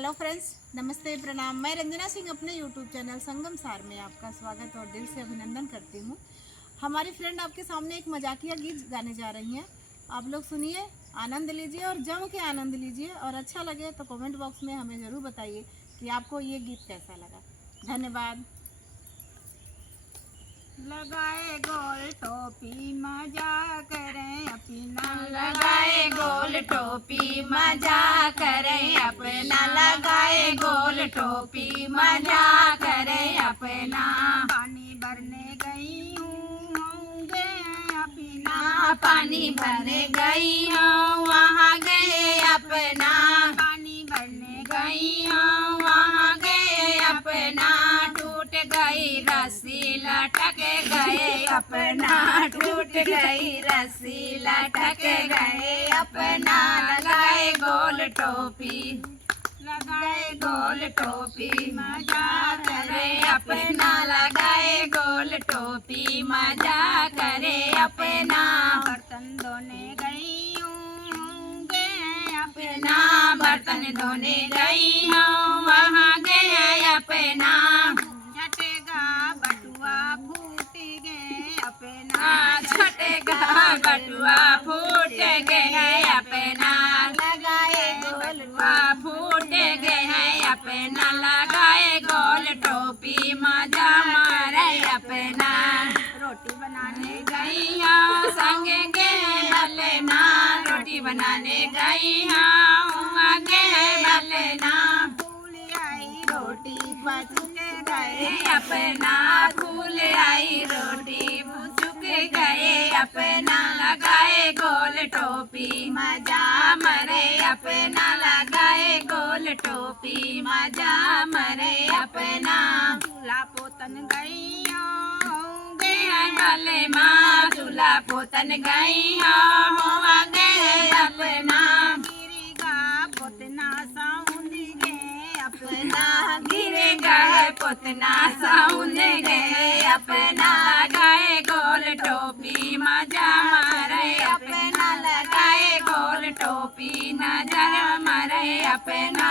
Hello friends, नमस्ते, प्रणाम। मैं रंजना सिंह अपने यूट्यूब चैनल संगम सार में आपका स्वागत और दिल से अभिनंदन करती हूँ। हमारी फ्रेंड आपके सामने एक मजाकिया गीत गाने जा रही हैं। आप लोग सुनिए, आनंद लीजिए और जम के आनंद लीजिए। और अच्छा लगे तो कमेंट बॉक्स में हमें ज़रूर बताइए कि आपको ये गीत कैसा लगा। धन्यवाद। लगाए गोल टोपी मजा करें अपना, लगाए गोल टोपी मजा करें अपना, लगाए गोल टोपी मजा करें अपना। पानी भरने गई हूँ गए अपना, पानी भरने गई हूँ वहाँ गए अपना, पानी भरने गई हूँ वहाँ गए अपना। टूट गई रस्सी लटक गए अपना, टूट गई रस्सी लटक गए अपना। लगाए गोल टोपी, लगाए गोल टोपी मजा करे अपना, लगाए गोल टोपी मजा करे अपना। बर्तन धोने गई हूँ गए अपना, बर्तन धोने गई हूँ वहाँ गए अपना। झटेगा बटुआ फूट गए अपना, छटेगा बटुआ फूट गए अपना, लगाए गोल बटुआ फूट गए अपना। लगाए गोल टोपी मजा मारे अपना। रोटी बनाने गई हूँ संग गए भलना, रोटी बनाने गई हूँ आगे भलना। फूल आई रोटी बचुक गए अपना, फूल आई रोटी चुक गए अपना। लगाए गोल टोपी मजा मरे अपना, लगाए गोल टोपी मजा मरे अपना। चूल्हा पोतन गई भले माँ चूल्हा पोतन गई हूँ आगे अपना। गिरेगा पोतना साउंड गए अपना, गिरेगा पोतना साउंड गए अपना। लगाए गोल टोपी मजा मारे अपना, लगाए गोल टोपी नजर मारे अपना।